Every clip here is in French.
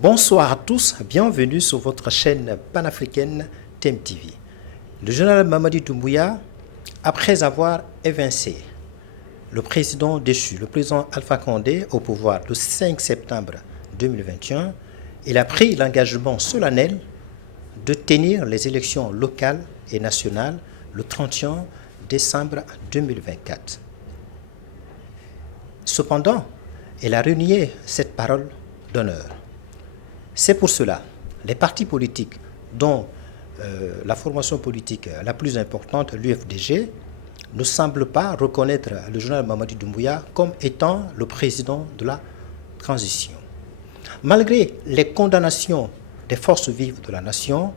Bonsoir à tous, bienvenue sur votre chaîne panafricaine TMTV. Le général Mamadi Doumbouya, après avoir évincé le président déchu, le président Alpha Condé au pouvoir le 5 septembre 2021, il a pris l'engagement solennel de tenir les élections locales et nationales le 31 décembre 2024. Cependant, il a renié cette parole d'honneur. C'est pour cela, les partis politiques, dont la formation politique la plus importante, l'UFDG, ne semble pas reconnaître le général Mamadi Doumbouya comme étant le président de la transition. Malgré les condamnations des forces vives de la nation,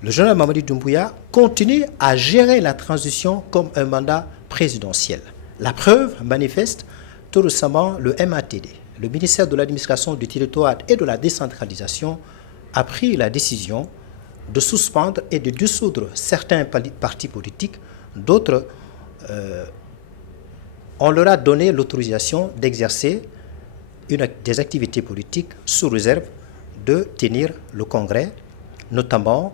le général Mamadi Doumbouya continue à gérer la transition comme un mandat présidentiel. La preuve manifeste, tout récemment, le MATD, le ministère de l'Administration du Territoire et de la Décentralisation, a pris la décision de suspendre et de dissoudre certains partis politiques. D'autres, on leur a donné l'autorisation d'exercer des activités politiques sous réserve de tenir le congrès, notamment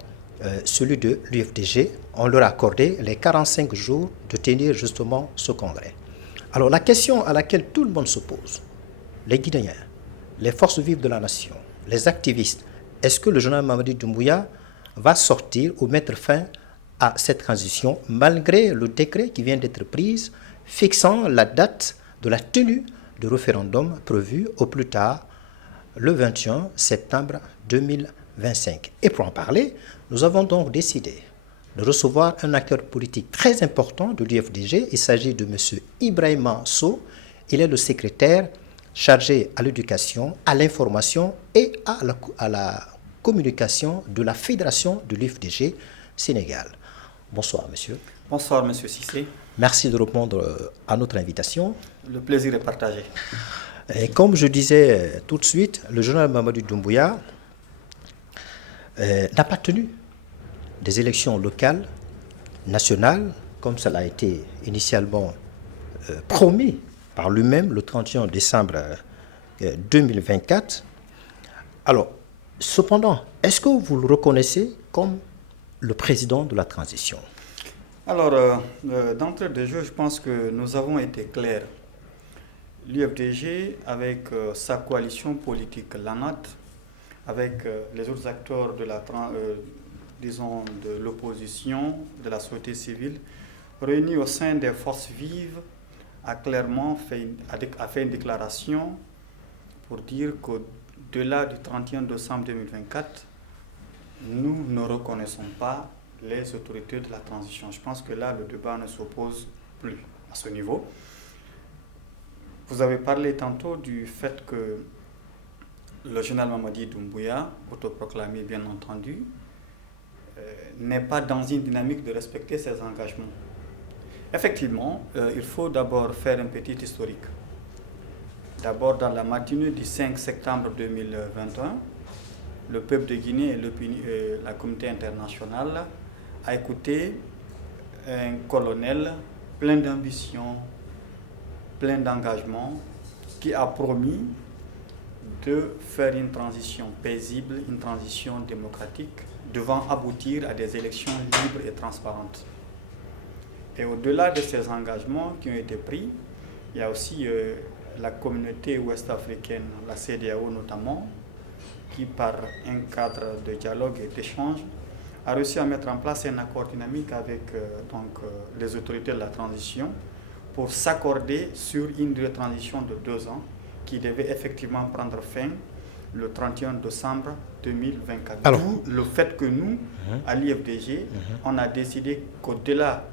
celui de l'UFDG. On leur a accordé les 45 jours de tenir justement ce congrès. Alors la question à laquelle tout le monde se pose, les Guinéens, les forces vives de la nation, les activistes, est-ce que le général Mamadi Doumbouya va sortir ou mettre fin à cette transition malgré le décret qui vient d'être pris fixant la date de la tenue du référendum prévu au plus tard le 21 septembre 2025. Et pour en parler, nous avons donc décidé de recevoir un acteur politique très important de l'UFDG. Il s'agit de M. Ibrahima Sow. Il est le secrétaire chargé à l'éducation, à l'information et à la communication de la fédération de l'UFDG Sénégal. Bonsoir, monsieur. Bonsoir, monsieur Cissé. Merci de répondre à notre invitation. Le plaisir est partagé. Et comme je disais tout de suite, le général Mamadi Doumbouya n'a pas tenu des élections locales, nationales, comme cela a été initialement promis par lui-même le 31 décembre 2024. Alors, cependant, est-ce que vous le reconnaissez comme le président de la transition? Alors, d'entrée de jeu, je pense que nous avons été clairs. L'UFDG, avec sa coalition politique, l'ANAT, avec les autres acteurs de de l'opposition, de la société civile, réunis au sein des forces vives, a clairement fait une déclaration pour dire qu'au-delà du 31 décembre 2024, nous ne reconnaissons pas les autorités de la transition. Je pense que là, le débat ne s'oppose plus à ce niveau. Vous avez parlé tantôt du fait que le général Mamadi Doumbouya, autoproclamé bien entendu, n'est pas dans une dynamique de respecter ses engagements. Effectivement, il faut d'abord faire un petit historique. D'abord, dans la matinée du 5 septembre 2021, le peuple de Guinée et la communauté internationale a écouté un colonel plein d'ambition, plein d'engagement, qui a promis de faire une transition paisible, une transition démocratique, devant aboutir à des élections libres et transparentes. Et au-delà de ces engagements qui ont été pris, il y a aussi la communauté ouest-africaine, la CEDEAO notamment, qui par un cadre de dialogue et d'échange a réussi à mettre en place un accord dynamique avec les autorités de la transition pour s'accorder sur une durée de transition de 2 ans qui devait effectivement prendre fin le 31 décembre 2024. Alors, le fait que nous, à l'IFDG, on a décidé qu'au-delà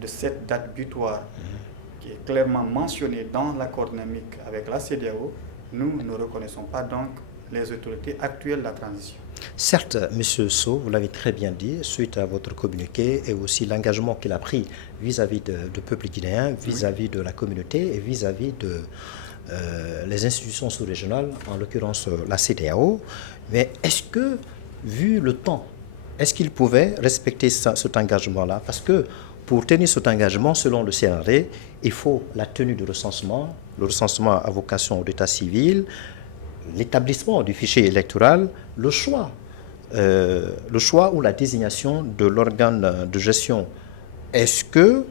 de cette date butoir qui est clairement mentionnée dans l'accord dynamique avec la CEDEAO, nous ne reconnaissons pas donc les autorités actuelles de la transition. Certes, M. Sow, vous l'avez très bien dit, suite à votre communiqué et aussi l'engagement qu'il a pris vis-à-vis du peuple guinéen, vis-à-vis de la communauté et vis-à-vis de les institutions sous-régionales, en l'occurrence la CEDEAO. Mais est-ce que, vu le temps, est-ce qu'il pouvait respecter cet engagement-là? Parce que pour tenir cet engagement, selon le CNRD, il faut la tenue du recensement. Le recensement a vocation d'état civil, l'établissement du fichier électoral, le choix ou la désignation de l'organe de gestion. Est-ce que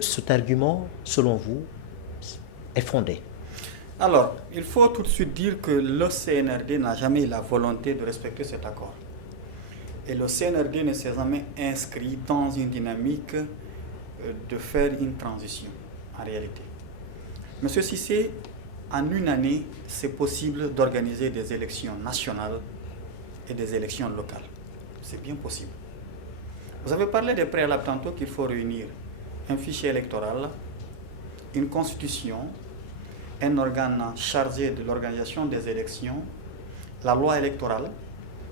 cet argument, selon vous, est fondé? Alors, il faut tout de suite dire que le CNRD n'a jamais eu la volonté de respecter cet accord. Et le CNRD ne s'est jamais inscrit dans une dynamique de faire une transition, en réalité. Monsieur Cissé, en une année, c'est possible d'organiser des élections nationales et des élections locales. C'est bien possible. Vous avez parlé des préalables tantôt qu'il faut réunir un fichier électoral, une constitution, un organe chargé de l'organisation des élections, la loi électorale.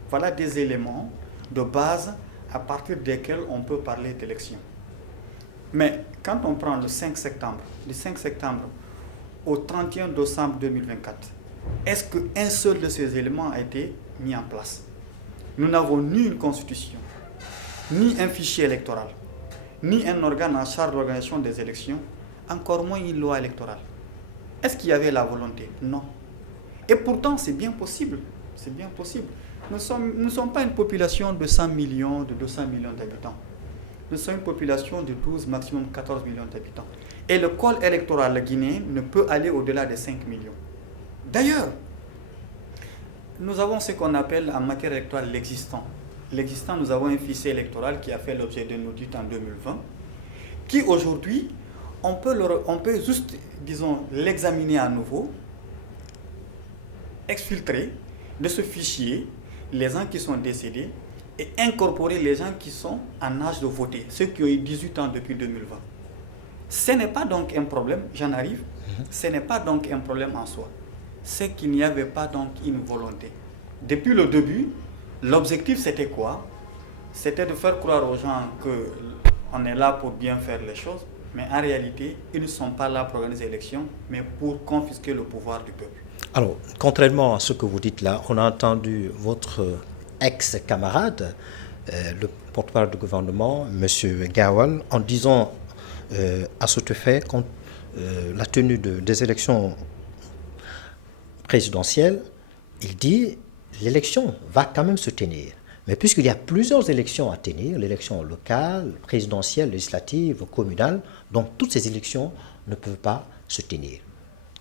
Voilà des éléments de base à partir desquels on peut parler d'élections. Mais quand on prend le 5 septembre, du 5 septembre au 31 décembre 2024, est-ce qu'un seul de ces éléments a été mis en place? Nous n'avons ni une constitution, ni un fichier électoral, ni un organe en charge de l'organisation des élections, encore moins une loi électorale. Est-ce qu'il y avait la volonté? Non. Et pourtant, c'est bien possible. C'est bien possible. Nous ne sommes pas une population de 100 millions, de 200 millions d'habitants. Nous sommes une population de 12, maximum 14 millions d'habitants. Et le col électoral guinéen ne peut aller au-delà de 5 millions. D'ailleurs, nous avons ce qu'on appelle en matière électorale l'existant. L'existant, nous avons un fichier électoral qui a fait l'objet d'un audit en 2020, qui aujourd'hui, on peut juste, disons, l'examiner à nouveau, exfiltrer de ce fichier les gens qui sont décédés et incorporer les gens qui sont en âge de voter, ceux qui ont eu 18 ans depuis 2020. Ce n'est pas donc un problème, j'en arrive, ce n'est pas donc un problème en soi. C'est qu'il n'y avait pas donc une volonté. Depuis le début, l'objectif c'était quoi? C'était de faire croire aux gens qu'on est là pour bien faire les choses, mais en réalité, ils ne sont pas là pour organiser les élections, mais pour confisquer le pouvoir du peuple. Alors, contrairement à ce que vous dites là, on a entendu votre ex-camarade, le porte-parole du gouvernement, M. Gawal, en disant à ce fait la tenue des élections présidentielles, il dit l'élection va quand même se tenir. Mais puisqu'il y a plusieurs élections à tenir, l'élection locale, présidentielle, législative, communale, donc toutes ces élections ne peuvent pas se tenir.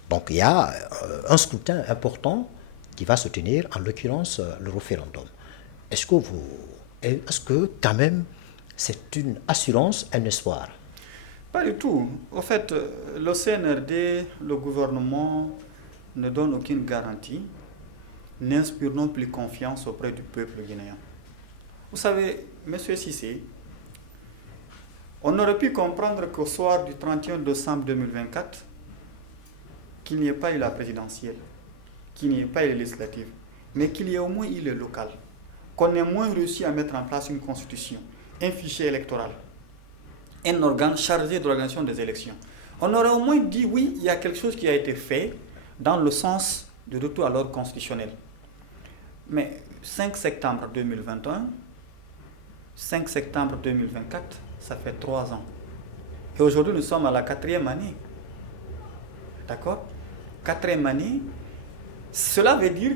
Donc il y a un scrutin important qui va se tenir, en l'occurrence le référendum. Est-ce que quand même c'est une assurance, un espoir? Pas du tout. En fait, le CNRD, le gouvernement ne donne aucune garantie, n'inspire non plus confiance auprès du peuple guinéen. Vous savez, M. Cissé, on aurait pu comprendre qu'au soir du 31 décembre 2024, qu'il n'y ait pas eu la présidentielle, qu'il n'y ait pas eu les législatives, mais qu'il y ait au moins eu le local, qu'on ait moins réussi à mettre en place une constitution, un fichier électoral, un organe chargé de l'organisation des élections. On aurait au moins dit, oui, il y a quelque chose qui a été fait dans le sens de retour à l'ordre constitutionnel. Mais 5 septembre 2021, 5 septembre 2024, ça fait 3 ans. Et aujourd'hui, nous sommes à la 4e année. D'accord? 4e année, cela veut dire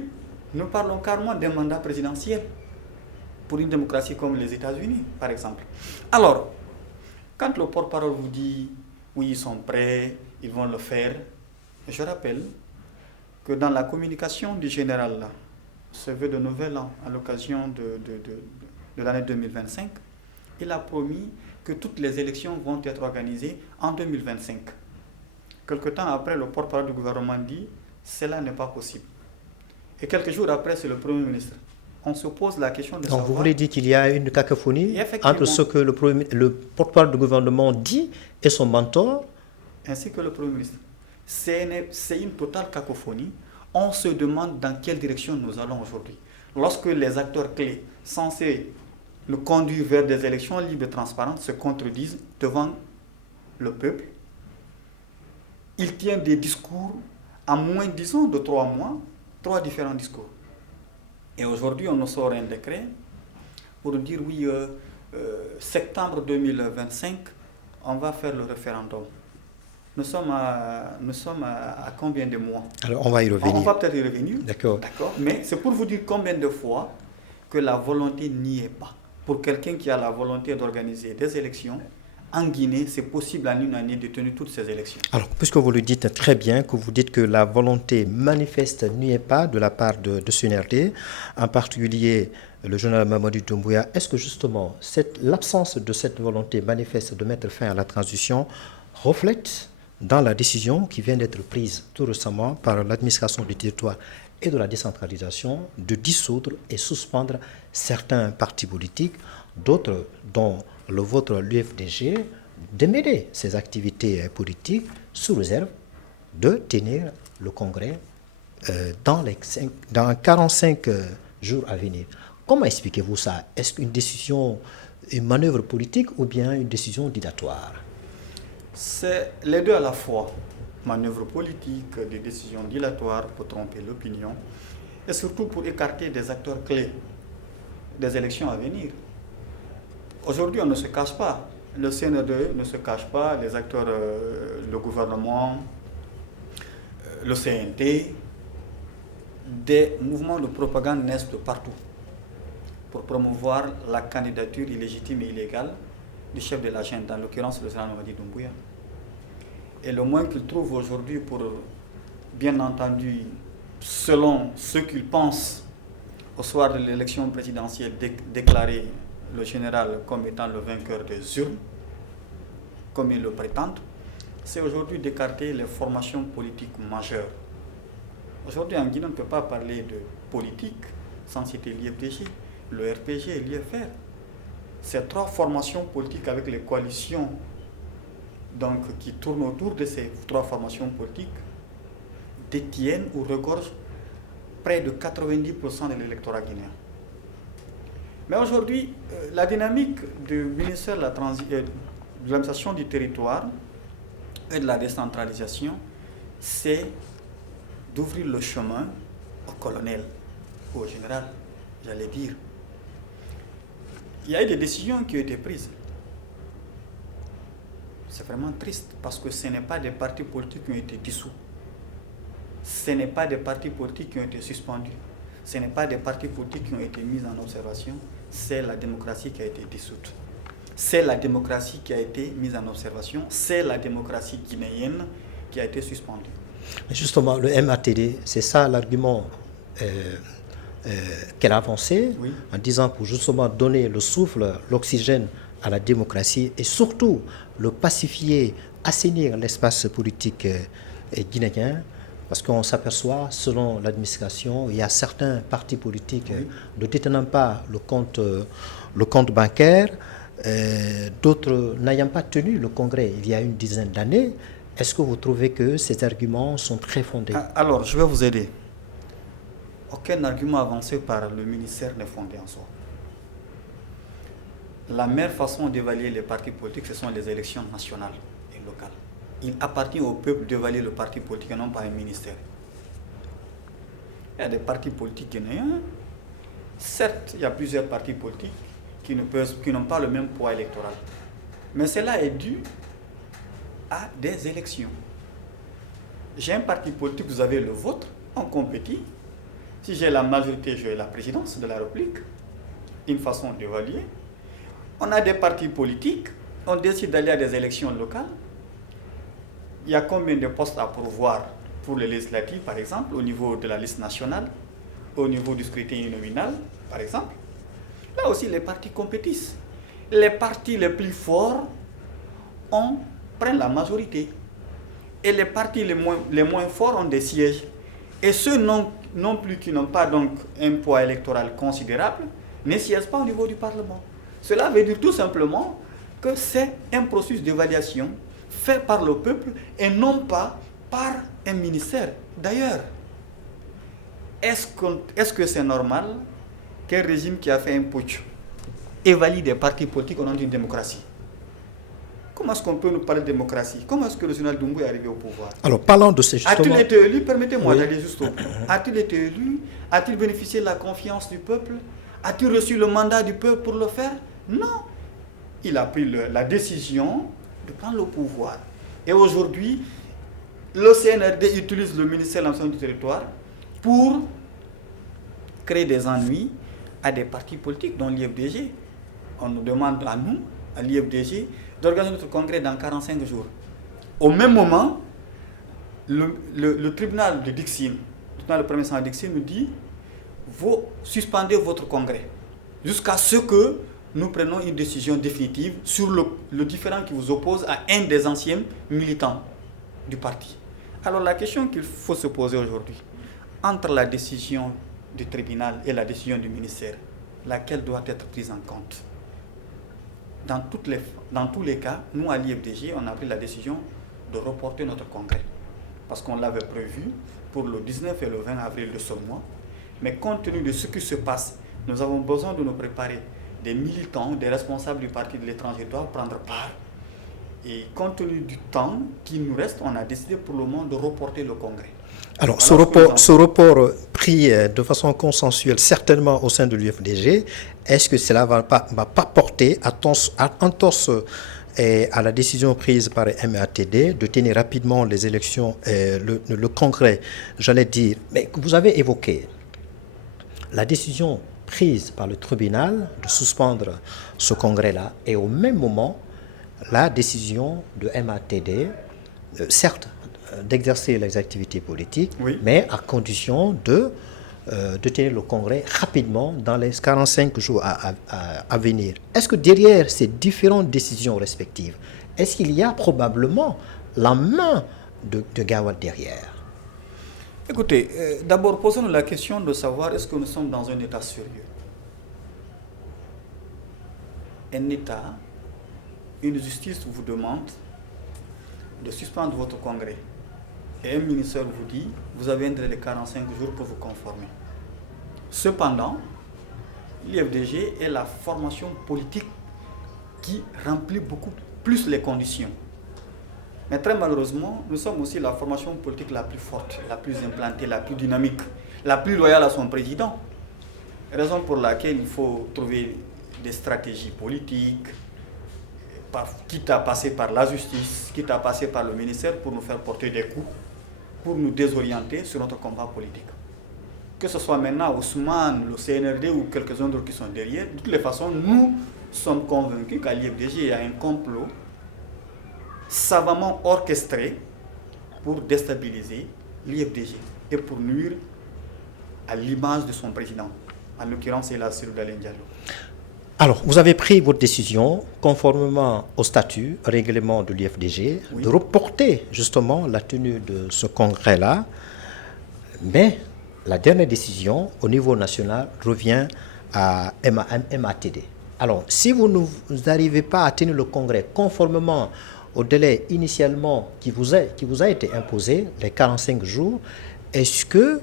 nous parlons carrément d'un mandat présidentiel pour une démocratie comme les États-Unis, par exemple. Alors, quand le porte-parole vous dit oui, ils sont prêts, ils vont le faire, je rappelle que dans la communication du général, ce vœu de nouvel an, à l'occasion de l'année 2025, il a promis que toutes les élections vont être organisées en 2025. Quelque temps après, le porte-parole du gouvernement dit « cela n'est pas possible ». Et quelques jours après, c'est le Premier ministre. On se pose la question de savoir... Donc vous voulez dire qu'il y a une cacophonie entre ce que le porte-parole du gouvernement dit et son mentor? Ainsi que le Premier ministre. C'est une totale cacophonie. On se demande dans quelle direction nous allons aujourd'hui. Lorsque les acteurs clés censés nous conduire vers des élections libres et transparentes se contredisent devant le peuple, ils tiennent des discours en moins, disons, de 3 mois, 3 différents discours. Et aujourd'hui, on nous sort un décret pour dire, oui, septembre 2025, on va faire le référendum. nous sommes à combien de mois? Alors, on va y revenir. On va peut-être y revenir. D'accord. Mais c'est pour vous dire combien de fois que la volonté n'y est pas. Pour quelqu'un qui a la volonté d'organiser des élections, en Guinée, c'est possible en une année de tenir toutes ces élections. Alors, puisque vous le dites très bien, que vous dites que la volonté manifeste n'y est pas de la part de CNRD, en particulier le général Mamadou Doumbouya, est-ce que justement l'absence de cette volonté manifeste de mettre fin à la transition reflète dans la décision qui vient d'être prise tout récemment par l'administration du territoire et de la décentralisation de dissoudre et suspendre certains partis politiques, d'autres, dont le vôtre, l'UFDG, de mêler ses activités politiques sous réserve de tenir le congrès dans 45 jours à venir. Comment expliquez-vous ça? Est-ce qu'une décision, une manœuvre politique ou bien une décision dilatoire? C'est les deux à la fois. Manœuvre politique, des décisions dilatoires pour tromper l'opinion et surtout pour écarter des acteurs clés des élections à venir. Aujourd'hui, on ne se cache pas. Le CNRD ne se cache pas, les acteurs, le gouvernement, le CNT, des mouvements de propagande naissent de partout pour promouvoir la candidature illégitime et illégale du chef de la junte, en l'occurrence le général Mamadi Doumbouya. Et le moins qu'ils trouvent aujourd'hui pour, bien entendu, selon ce qu'ils pensent, au soir de l'élection présidentielle, déclarer le général comme étant le vainqueur des urnes, comme ils le prétendent, c'est aujourd'hui d'écarter les formations politiques majeures. Aujourd'hui, en Guinée, on ne peut pas parler de politique sans citer l'IFDG, le RPG et l'IFR. Ces trois formations politiques avec les coalitions donc, qui tournent autour de ces trois formations politiques détiennent ou regorgent près de 90% de l'électorat guinéen. Mais aujourd'hui, la dynamique du ministère de l'administration du territoire et de la décentralisation, c'est d'ouvrir le chemin au colonel, au général, j'allais dire. Il y a eu des décisions qui ont été prises. C'est vraiment triste parce que ce n'est pas des partis politiques qui ont été dissous. Ce n'est pas des partis politiques qui ont été suspendus. Ce n'est pas des partis politiques qui ont été mis en observation. C'est la démocratie qui a été dissoute. C'est la démocratie qui a été mise en observation. C'est la démocratie guinéenne qui a été suspendue. Justement, le MATD, c'est ça l'argument qu'elle a avancé, oui, en disant pour justement donner le souffle, l'oxygène à la démocratie et surtout le pacifier, assainir l'espace politique guinéen. Parce qu'on s'aperçoit, selon l'administration, il y a certains partis politiques oui, ne détenant pas le compte bancaire, d'autres n'ayant pas tenu le congrès il y a une dizaine d'années. Est-ce que vous trouvez que ces arguments sont très fondés? Alors, je vais vous aider. Aucun argument avancé par le ministère n'est fondé en soi. La meilleure façon d'évaluer les partis politiques, ce sont les élections nationales et locales. Il appartient au peuple d'évaluer le parti politique et non pas un ministère. Il y a des partis politiques guinéens. Certes, il y a plusieurs partis politiques qui n'ont pas le même poids électoral. Mais cela est dû à des élections. J'ai un parti politique, vous avez le vôtre, on compétit. Si j'ai la majorité, j'ai la présidence de la République. Une façon d'évaluer. On a des partis politiques, on décide d'aller à des élections locales. Il y a combien de postes à pourvoir pour les législatives, par exemple, au niveau de la liste nationale, au niveau du scrutin uninominal, par exemple. Là aussi, les partis compétissent. Les partis les plus forts prennent la majorité. Et les partis les moins forts ont des sièges. Et ceux non plus qui n'ont pas donc un poids électoral considérable ne siègent pas au niveau du Parlement. Cela veut dire tout simplement que c'est un processus d'évaluation fait par le peuple et non pas par un ministère. D'ailleurs, est-ce que c'est normal qu'un régime qui a fait un putsch évalue des partis politiques au nom d'une démocratie? Comment est-ce qu'on peut nous parler de démocratie? Comment est-ce que le général Doumbouya est arrivé au pouvoir? Alors, parlons de ces justement... A-t-il été élu? Permettez-moi d'aller juste au bout. A-t-il été élu? A-t-il bénéficié de la confiance du peuple? A-t-il reçu le mandat du peuple pour le faire? Non. Il a pris la décision de prendre le pouvoir. Et aujourd'hui, le CNRD utilise le ministère de l'aménagement du territoire pour créer des ennuis à des partis politiques, dont l'IFDG. On nous demande à nous, à l'IFDG, d'organiser notre congrès dans 45 jours. Au même moment, le tribunal de Dixine, le tribunal de première instance de Dixine nous dit, vous suspendez votre congrès jusqu'à ce que nous prenons une décision définitive sur le différend qui vous oppose à un des anciens militants du parti. Alors la question qu'il faut se poser aujourd'hui, entre la décision du tribunal et la décision du ministère, laquelle doit être prise en compte? Dans tous les cas, nous à l'IFDG, on a pris la décision de reporter notre congrès. Parce qu'on l'avait prévu pour le 19 et le 20 avril de ce mois. Mais compte tenu de ce qui se passe, nous avons besoin de nous préparer. Des militants, des responsables du parti de l'étranger doivent prendre part. Et compte tenu du temps qui nous reste, on a décidé pour le moment de reporter le congrès. Alors, ce report pris de façon consensuelle, certainement au sein de l'UFDG, est-ce que cela ne va pas porter entorse à la décision prise par MATD de tenir rapidement les élections, le congrès, j'allais dire? Mais vous avez évoqué la décision prise par le tribunal de suspendre ce congrès-là et au même moment, la décision de MATD, certes, d'exercer les activités politiques, oui, mais à condition de tenir le congrès rapidement dans les 45 jours à venir. Est-ce que derrière ces différentes décisions respectives, est-ce qu'il y a probablement la main de Gawat derrière? Écoutez, d'abord posons-nous la question de savoir est-ce que nous sommes dans un état sérieux. Un état, une justice vous demande de suspendre votre congrès. Et un ministère vous dit, vous avez un délai de 45 jours pour vous conformer. Cependant, l'IFDG est la formation politique qui remplit beaucoup plus les conditions. Mais très malheureusement, nous sommes aussi la formation politique la plus forte, la plus implantée, la plus dynamique, la plus loyale à son président. Raison pour laquelle il faut trouver des stratégies politiques, quitte à passer par la justice, quitte à passer par le ministère pour nous faire porter des coups, pour nous désorienter sur notre combat politique. Que ce soit maintenant Ousmane, le CNRD ou quelques-uns d'autres qui sont derrière, de toutes les façons, nous sommes convaincus qu'à l'IFDG, il y a un complot savamment orchestré pour déstabiliser l'IFDG et pour nuire à l'image de son président. En l'occurrence, c'est la Cellou Dalein Diallo. Alors, vous avez pris votre décision conformément au statut, au règlement de l'IFDG, oui, de reporter justement la tenue de ce congrès-là. Mais la dernière décision au niveau national revient à MATD. Alors, si vous n'arrivez pas à tenir le congrès conformément au délai initialement qui vous a été imposé, les 45 jours, est-ce que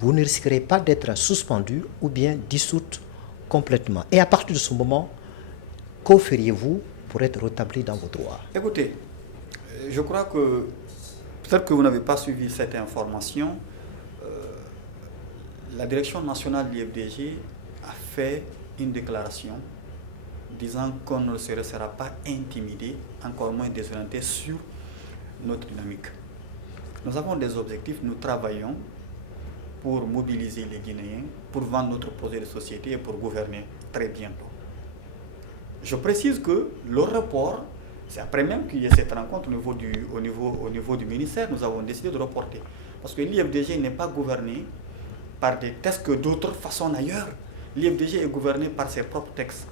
vous ne risquerez pas d'être suspendu ou bien dissoute complètement? Et à partir de ce moment, que feriez-vous pour être rétabli dans vos droits? Écoutez, je crois que peut-être que vous n'avez pas suivi cette information. La direction nationale de l'IFDG a fait une déclaration disant qu'on ne se laissera pas intimider, encore moins désorienter sur notre dynamique. Nous avons des objectifs, nous travaillons pour mobiliser les Guinéens, pour vendre notre projet de société et pour gouverner très bientôt. Je précise que le report, c'est après même qu'il y ait cette rencontre au niveau du ministère, nous avons décidé de reporter. Parce que l'IFDG n'est pas gouverné par des textes que d'autres façonnent ailleurs. L'IFDG est gouverné par ses propres textes.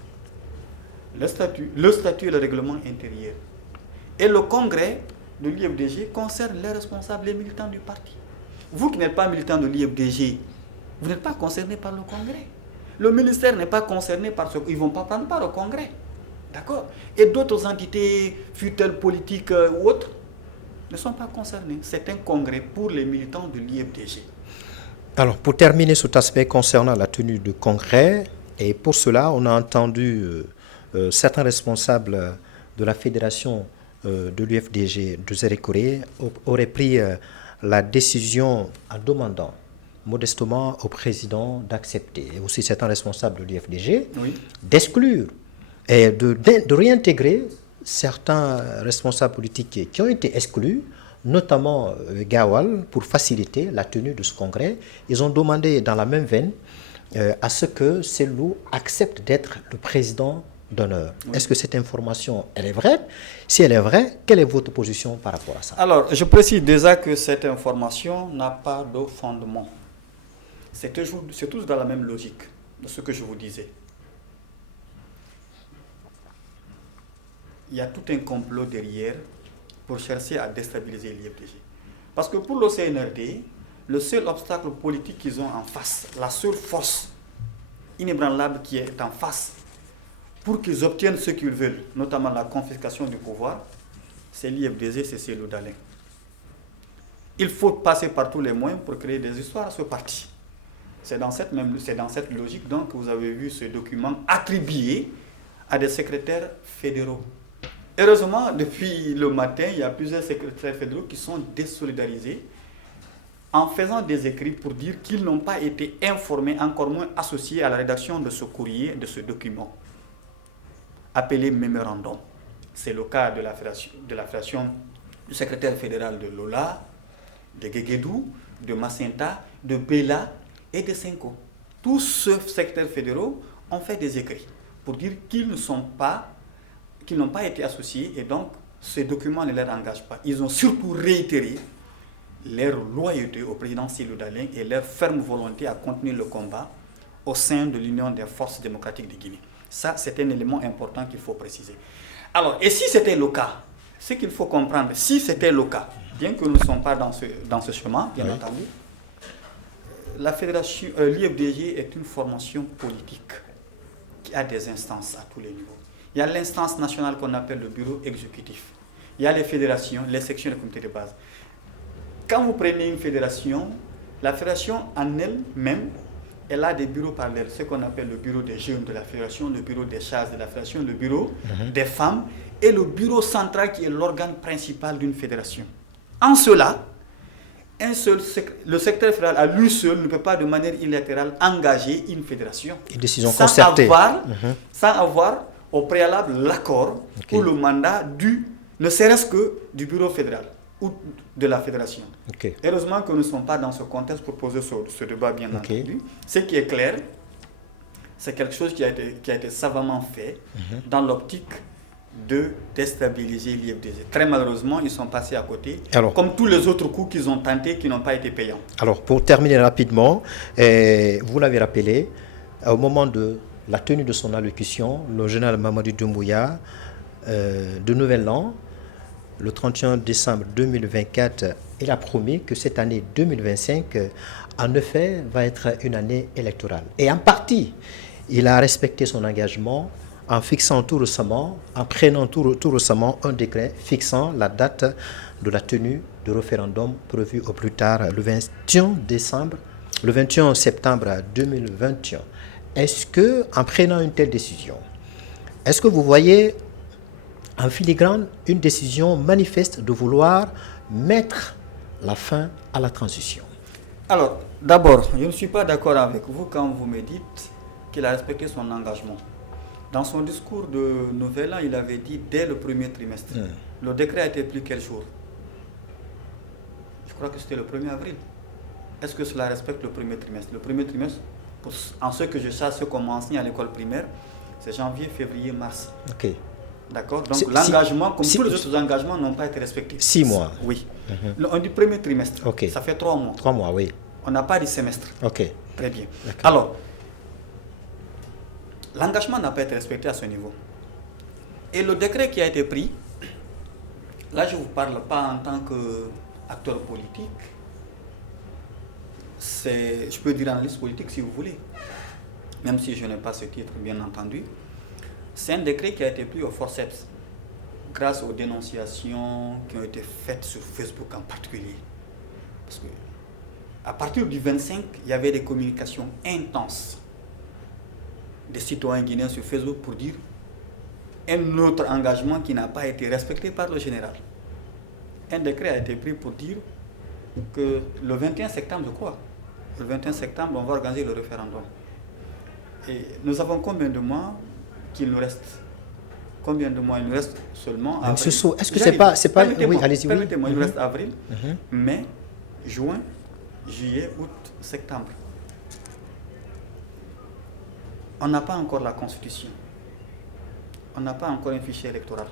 Le statut et le règlement intérieur. Et le congrès de l'IFDG concerne les responsables, les militants du parti. Vous qui n'êtes pas militant de l'IFDG, vous n'êtes pas concerné par le congrès. Le ministère n'est pas concerné par ce... Ils ne vont pas prendre part au congrès. D'accord? Et d'autres entités, fut-elles politiques ou autres, ne sont pas concernées. C'est un congrès pour les militants de l'IFDG. Alors, pour terminer cet aspect concernant la tenue du congrès, et pour cela, on a entendu certains responsables de la fédération de l'UFDG de Zérékoré auraient pris la décision en demandant modestement au président d'accepter, et aussi certains responsables de l'UFDG, oui, d'exclure et de réintégrer certains responsables politiques qui ont été exclus, notamment Gawal, pour faciliter la tenue de ce congrès. Ils ont demandé dans la même veine à ce que Cellou accepte d'être le président d'honneur. Oui. Est-ce que cette information, elle est vraie? Si elle est vraie, quelle est votre position par rapport à ça? Alors, je précise déjà que cette information n'a pas de fondement. C'est tous dans la même logique de ce que je vous disais. Il y a tout un complot derrière pour chercher à déstabiliser l'IFDG. Parce que pour le CNRD, le seul obstacle politique qu'ils ont en face, la seule force inébranlable qui est en face pour qu'ils obtiennent ce qu'ils veulent, notamment la confiscation du pouvoir, c'est l'IFDG, c'est Cellou Dalein. Il faut passer par tous les moyens pour créer des histoires à ce parti. C'est dans cette logique donc que vous avez vu ce document attribué à des secrétaires fédéraux. Heureusement, depuis le matin, il y a plusieurs secrétaires fédéraux qui sont désolidarisés en faisant des écrits pour dire qu'ils n'ont pas été informés, encore moins associés à la rédaction de ce courrier, de ce document, appelé mémorandum. C'est le cas de la fédération du secrétaire fédéral de Lola, de Guéguédou, de Macenta, de Bela et de Senko. Tous ces secrétaires fédéraux ont fait des écrits pour dire qu'ils n'ont pas été associés et donc ces documents ne les engagent pas. Ils ont surtout réitéré leur loyauté au président Cellou Dalein et leur ferme volonté à continuer le combat au sein de l'Union des forces démocratiques de Guinée. Ça, c'est un élément important qu'il faut préciser. Alors, et si c'était le cas, ce qu'il faut comprendre, si c'était le cas, bien que nous ne sommes pas dans ce chemin, bien entendu, la fédération, l'IFDG est une formation politique qui a des instances à tous les niveaux. Il y a l'instance nationale qu'on appelle le bureau exécutif. Il y a les fédérations, les sections et les comités de base. Quand vous prenez une fédération, la fédération en elle-même, elle a des bureaux parallèles, ce qu'on appelle le bureau des jeunes de la fédération, le bureau des charges de la fédération, le bureau des femmes et le bureau central qui est l'organe principal d'une fédération. En cela, le secrétaire fédéral à lui seul ne peut pas de manière unilatérale engager une fédération. Une décision concertée. Sans avoir au préalable l'accord ou le mandat ne serait-ce que du bureau fédéral ou de la fédération. Heureusement que nous ne sommes pas dans ce contexte pour poser ce débat, bien entendu. Ce qui est clair, c'est quelque chose qui a été savamment fait dans l'optique de déstabiliser l'IFDG. Très malheureusement, ils sont passés à côté, comme tous les autres coups qu'ils ont tentés qui n'ont pas été payants. Alors, pour terminer rapidement, vous l'avez rappelé, au moment de la tenue de son allocution, le général Mamadou Doumbouya, de Nouvel An, le 31 décembre 2024, il a promis que cette année 2025, en effet, va être une année électorale. Et en partie, il a respecté son engagement en fixant tout récemment, en prenant tout récemment un décret fixant la date de la tenue du référendum prévu au plus tard le 21 septembre 2021. Est-ce que, en prenant une telle décision, est-ce que vous voyez en filigrane une décision manifeste de vouloir mettre la fin à la transition? Alors, d'abord, je ne suis pas d'accord avec vous quand vous me dites qu'il a respecté son engagement. Dans son discours de Nouvel An, il avait dit dès le premier trimestre. Le décret a été pris quel jour? Je crois que c'était le 1er avril. Est-ce que cela respecte le premier trimestre? Le premier trimestre, en ce que je sache, ce qu'on m'a enseigné à l'école primaire, c'est janvier, février, mars. D'accord? Donc l'engagement, comme tous les autres engagements, n'ont pas été respectés. 6 mois. Oui. On dit premier trimestre. Ça fait 3 mois. 3 mois, oui. On n'a pas dit semestre. Très bien. Alors, l'engagement n'a pas été respecté à ce niveau. Et le décret qui a été pris, là je ne vous parle pas en tant qu'acteur politique, je peux dire analyste politique si vous voulez, même si je n'ai pas ce titre bien entendu. C'est un décret qui a été pris au forceps, grâce aux dénonciations qui ont été faites sur Facebook en particulier. Parce que à partir du 25, il y avait des communications intenses des citoyens guinéens sur Facebook pour dire un autre engagement qui n'a pas été respecté par le général. Un décret a été pris pour dire que le 21 septembre, je crois, le 21 septembre, on va organiser le référendum. Et nous avons combien de mois qu'il nous reste? Combien de mois il nous reste seulement? Monsieur Sow, est-ce que c'est pas... Oui, allez-y. Permettez-moi, il nous reste avril, mai, juin, juillet, août, septembre. On n'a pas encore la Constitution. On n'a pas encore un fichier électoral.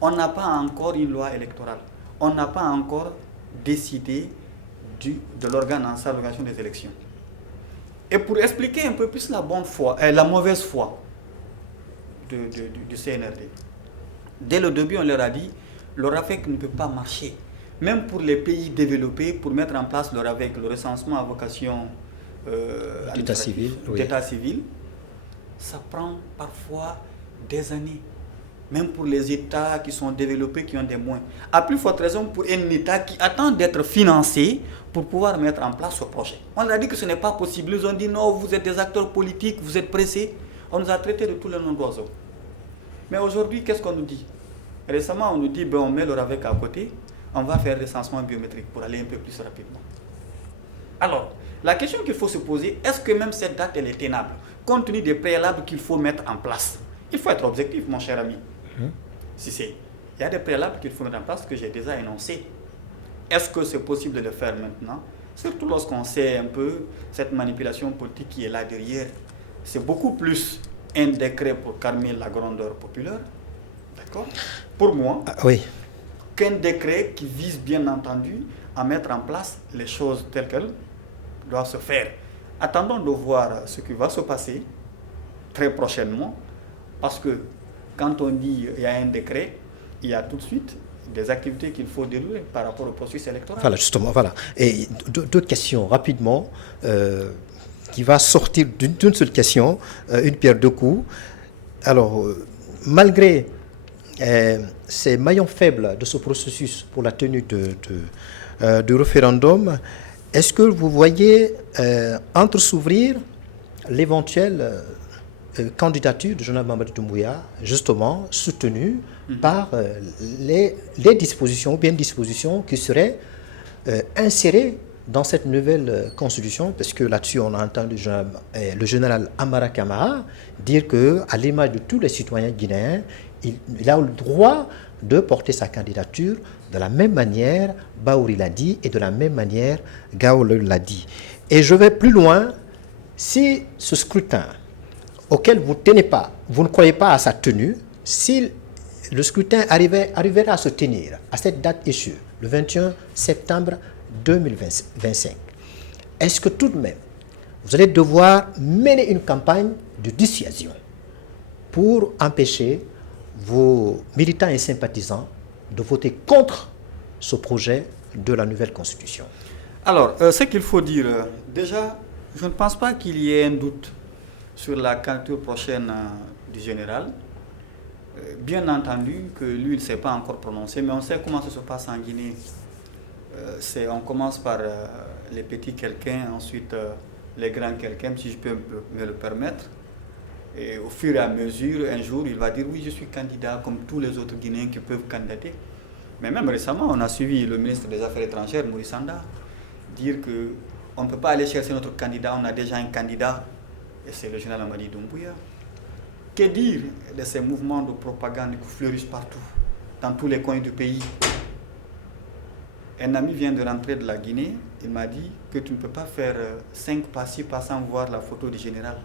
On n'a pas encore une loi électorale. On n'a pas encore décidé de l'organe en charge de l'organisation des élections. Et pour expliquer un peu plus la bonne foi, la mauvaise foi du CNRD, dès le début, on leur a dit l'ORAVEC ne peut pas marcher. Même pour les pays développés, pour mettre en place l'ORAVEC, le recensement à vocation d'état civil, ça prend parfois des années. Même pour les États qui sont développés, qui ont des moyens. À plus forte raison pour un État qui attend d'être financé pour pouvoir mettre en place ce projet. On leur a dit que ce n'est pas possible. Ils ont dit non, vous êtes des acteurs politiques, vous êtes pressés. On nous a traités de tous les noms d'oiseaux. Mais aujourd'hui, qu'est-ce qu'on nous dit? Récemment, on nous dit, on met l'ORAVEC à côté, on va faire recensement biométrique pour aller un peu plus rapidement. Alors, la question qu'il faut se poser, est-ce que même cette date, elle est tenable, compte tenu des préalables qu'il faut mettre en place? Il faut être objectif, mon cher ami. Il y a des préalables qu'il faut mettre en place que j'ai déjà énoncés. Est-ce que c'est possible de le faire maintenant? Surtout lorsqu'on sait un peu cette manipulation politique qui est là derrière. C'est beaucoup plus un décret pour calmer la grandeur populaire, d'accord, pour moi, qu'un décret qui vise bien entendu à mettre en place les choses telles qu'elles doivent se faire. Attendons de voir ce qui va se passer très prochainement, parce que quand on dit il y a un décret, il y a tout de suite des activités qu'il faut dérouler par rapport au processus électoral. Voilà, justement, voilà. Et deux questions rapidement, qui va sortir d'une seule question, une pierre deux coups. Alors, malgré ces maillons faibles de ce processus pour la tenue du référendum, est-ce que vous voyez entre-s'ouvrir l'éventuelle candidature de Jean Mamadi Doumbouya, justement soutenue par les dispositions, ou bien dispositions qui seraient insérées dans cette nouvelle constitution, parce que là-dessus, on a entendu le général Amara Kamara dire qu'à l'image de tous les citoyens guinéens, il a le droit de porter sa candidature de la même manière, Baouri l'a dit, et de la même manière, Gao l'a dit. Et je vais plus loin, si ce scrutin auquel vous tenez pas, vous ne croyez pas à sa tenue, si le scrutin arrivera à se tenir à cette date échue, le 21 septembre 2025, est-ce que tout de même, vous allez devoir mener une campagne de dissuasion pour empêcher vos militants et sympathisants de voter contre ce projet de la nouvelle constitution? Alors, ce qu'il faut dire, déjà, je ne pense pas qu'il y ait un doute sur la candidature prochaine du général. Bien entendu que lui, il ne s'est pas encore prononcé, mais on sait comment ça se passe en Guinée. On commence par les petits quelqu'un, ensuite les grands quelqu'un, si je peux me le permettre. Et au fur et à mesure, un jour, il va dire oui, je suis candidat comme tous les autres Guinéens qui peuvent candidater. Mais même récemment, on a suivi le ministre des Affaires étrangères, Maurice Sanda, dire qu'on ne peut pas aller chercher notre candidat, on a déjà un candidat, et c'est le général Mamadi Doumbouya. Que dire de ces mouvements de propagande qui fleurissent partout, dans tous les coins du pays? Un ami vient de rentrer de la Guinée, il m'a dit que tu ne peux pas faire 5 pas, 6 pas sans voir la photo du général.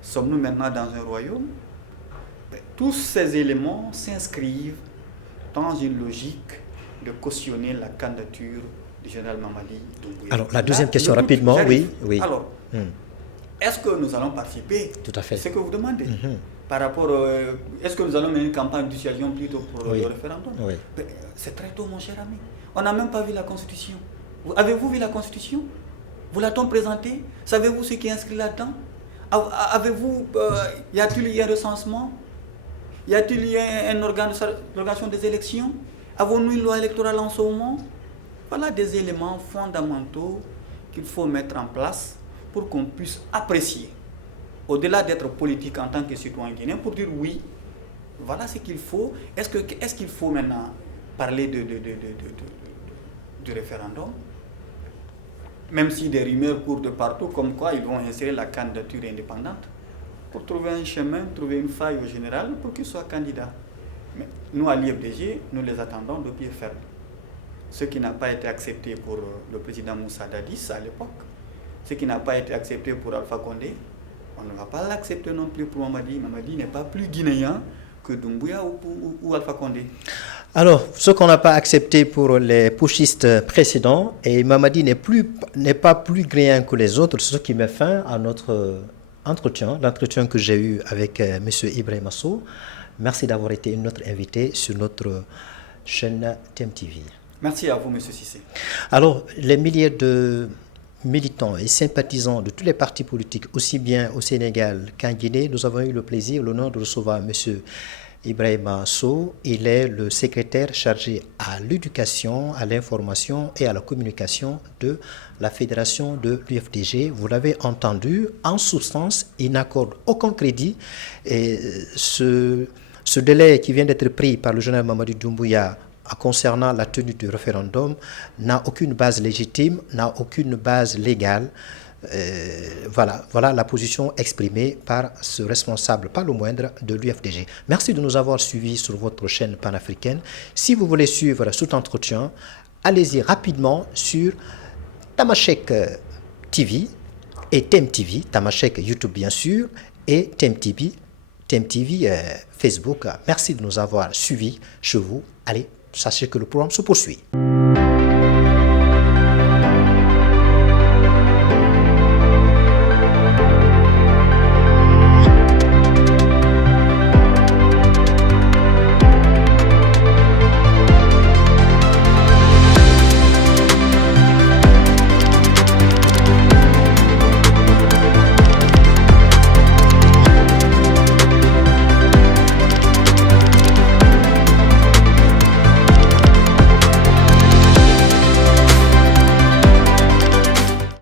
Sommes-nous maintenant dans un royaume? Tous ces éléments s'inscrivent dans une logique de cautionner la candidature du général Mamadi Doumbouya. Alors, la deuxième question, rapidement, oui. Alors, est-ce que nous allons participer? Tout à fait. C'est ce que vous demandez. Par rapport, est-ce que nous allons mener une campagne de dissuasion plutôt pour le référendum? C'est très tôt, mon cher ami. On n'a même pas vu la Constitution. Avez-vous vu la Constitution? Vous l'a-t-on présentée? Savez-vous ce qui est inscrit là-dedans? Avez-vous, y a-t-il eu un recensement? Y a-t-il eu un organe d'organisation des élections? Avons-nous une loi électorale en ce moment? Voilà des éléments fondamentaux qu'il faut mettre en place pour qu'on puisse apprécier, au-delà d'être politique en tant que citoyen guinéen, pour dire oui, voilà ce qu'il faut. Est-ce qu'il faut maintenant parler du référendum? Même si des rumeurs courent de partout, comme quoi ils vont insérer la candidature indépendante. pour trouver un chemin, trouver une faille au général pour qu'il soit candidat. Mais nous, à l'IFDG, nous les attendons de pied ferme. Ce qui n'a pas été accepté pour le président Moussa Dadis à l'époque, ce qui n'a pas été accepté pour Alpha Condé, on ne va pas l'accepter non plus pour Mamadi. Mamadi n'est pas plus guinéen que Doumbouya ou Alpha Condé. Alors, ce qu'on n'a pas accepté pour les putschistes précédents, et Mamadi n'est pas plus guinéen que les autres, ce qui met fin à notre l'entretien que j'ai eu avec M. Ibrahima Sow. Merci d'avoir été notre invité sur notre chaîne TMTV. Merci à vous, M. Cissé. Alors, les milliers de militants et sympathisants de tous les partis politiques, aussi bien au Sénégal qu'en Guinée, nous avons eu le plaisir, l'honneur de recevoir M. Ibrahima Sow. Il est le secrétaire chargé à l'éducation, à l'information et à la communication de la fédération de l'UFDG. Vous l'avez entendu, en substance, il n'accorde aucun crédit. Et ce délai qui vient d'être pris par le général Mamadi Doumbouya concernant la tenue du référendum n'a aucune base légitime, n'a aucune base légale. Voilà la position exprimée par ce responsable, pas le moindre, de l'UFDG. Merci de nous avoir suivis sur votre chaîne panafricaine. Si vous voulez suivre cet entretien, allez-y rapidement sur Tamashek TV et TMTV, Tamashek YouTube bien sûr, et TMTV Facebook. Merci de nous avoir suivis chez vous. Allez, sachez que le programme se poursuit.